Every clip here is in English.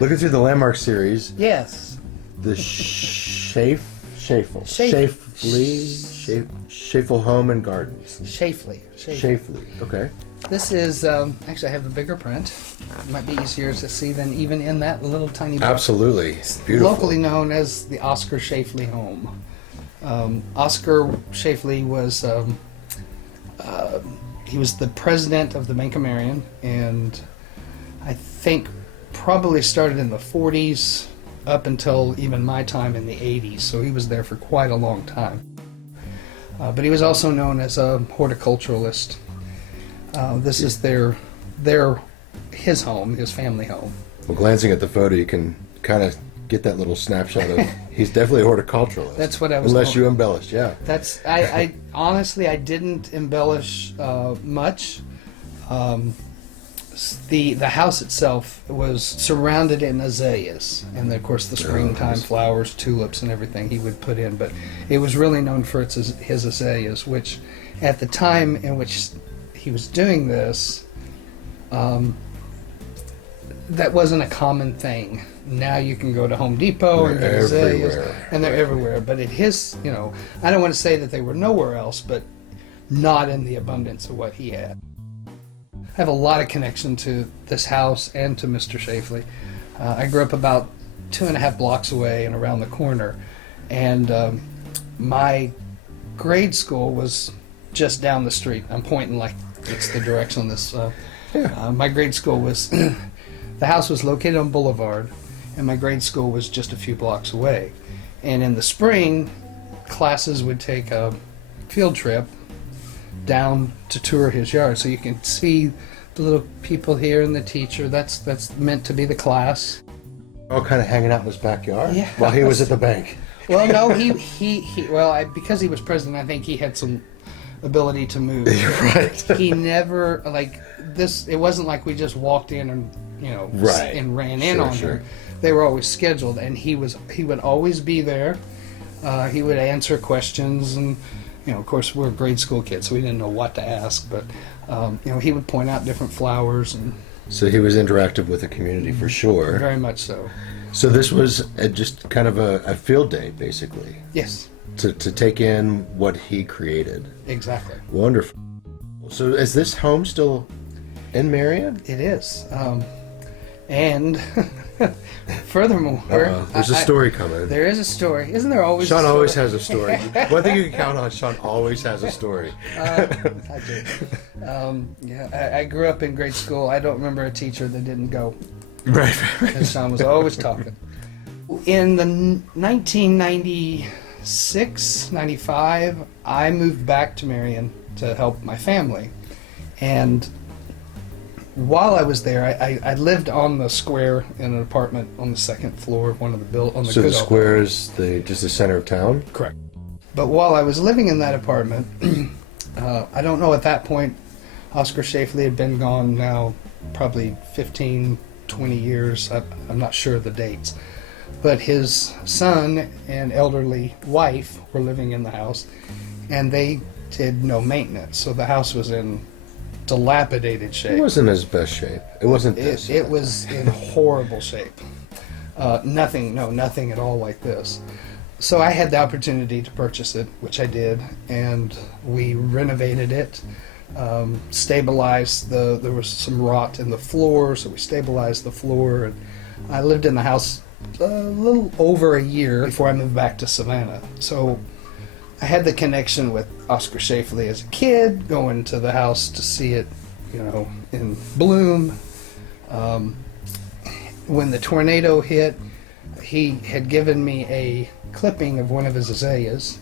Looking through the Landmark series, Yes. the Schafale Home and Gardens. Schafale. Schafale, okay. This is, actually I have the bigger print. It might be easier to see than even in that little tiny book. Absolutely, it's beautiful. Locally known as the Oscar Schafale home. Oscar Schafale was, he was the president of the Bank of Marion, and I think probably started in the 40s up until even my time in the 80s, so he was there for quite a long time. But he was also known as a horticulturalist. This is his home, his family home. Well, glancing at the photo, you can kind of get that little snapshot of, he's definitely a horticulturalist. That's what I was Unless going. you embellished, yeah. I honestly, I didn't embellish much. The house itself was surrounded in azaleas, and of course the springtime flowers, tulips, and everything he would put in. But it was really known for his azaleas, which at the time in which he was doing this, that wasn't a common thing. Now you can go to Home Depot and get azaleas, and they're everywhere. But at his, I don't want to say that they were nowhere else, but not in the abundance of what he had. I have a lot of connection to this house and to Mr. Schafale. I grew up about 2.5 blocks away and around the corner, and my grade school was just down the street. I'm pointing like it's the direction on this. My grade school was, the house was located on Boulevard, and my grade school was just a few blocks away. And in the spring, classes would take a field trip down to tour his yard, so you can see the little people here and the teacher. That's meant to be the class. All kind of hanging out in his backyard? Yeah. While he was at the bank. Well, no, because he was president, I think he had some ability to move. Right. He never, like this, it wasn't like we just walked in and, Right. and ran in on him. They were always scheduled, and he would always be there. He would answer questions, and of course, we're grade school kids, so we didn't know what to ask, but he would point out different flowers, and So he was interactive with the community for sure. very much so. So this was just kind of a field day, basically, Yes, to take in what he created. exactly. Wonderful. So is this home still in Marion? It is. And furthermore, There's a story coming. there is a story. Isn't there always Sean a story? always has a story. One thing you can count on, Sean always has a story. I do. I grew up in grade school. I don't remember a teacher that didn't go. Right. And Sean was always talking. In the 1996, 95, I moved back to Marion to help my family. And while I was there, I lived on the square in an apartment on the second floor of one of the on the So the Goodell square is just the center of town? Correct. But while I was living in that apartment, I don't know at that point, Oscar Schafale had been gone now probably 15, 20 years. I'm not sure of the dates. But his son and elderly wife were living in the house, and they did no maintenance. So the house was in dilapidated shape. It wasn't his best shape. It wasn't this. It was in horrible shape. Nothing at all like this. So I had the opportunity to purchase it, which I did, and we renovated it, stabilized there was some rot in the floor, so we stabilized the floor, and I lived in the house a little over a year before I moved back to Savannah. So I had the connection with Oscar Schafale as a kid, going to the house to see it, in bloom. When the tornado hit, he had given me a clipping of one of his azaleas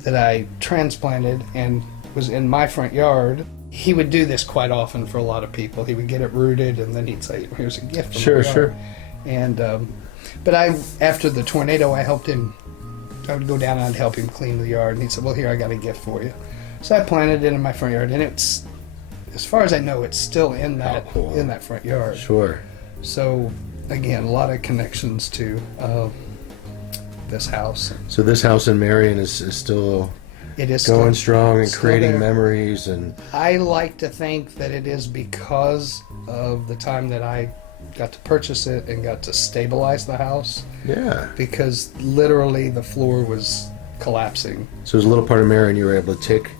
that I transplanted and was in my front yard. He would do this quite often for a lot of people. He would get it rooted, and then he'd say, "Here's a gift from my yard." Sure. And but after the tornado, I helped him. I would go down and I'd help him clean the yard, and he said, "Well, here, I got a gift for you." So I planted it in my front yard, and it's, as far as I know, it's still in that front yard. Sure. So again, a lot of connections to this house. So this house in Marion is still It is going still, strong and still creating there. memories. And I like to think that it is because of the time that I got to purchase it and got to stabilize the house, yeah. because literally the floor was collapsing. So there's a little part of Marion you were able to take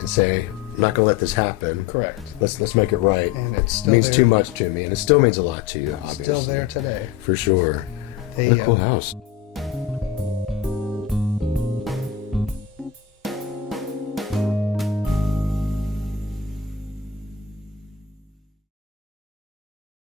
and say, I'm not going to let this happen. Correct. Let's make it right. And it's It still means there. too much to me, and it still means a lot to you, obviously. Still there today. For sure. They, What a cool house.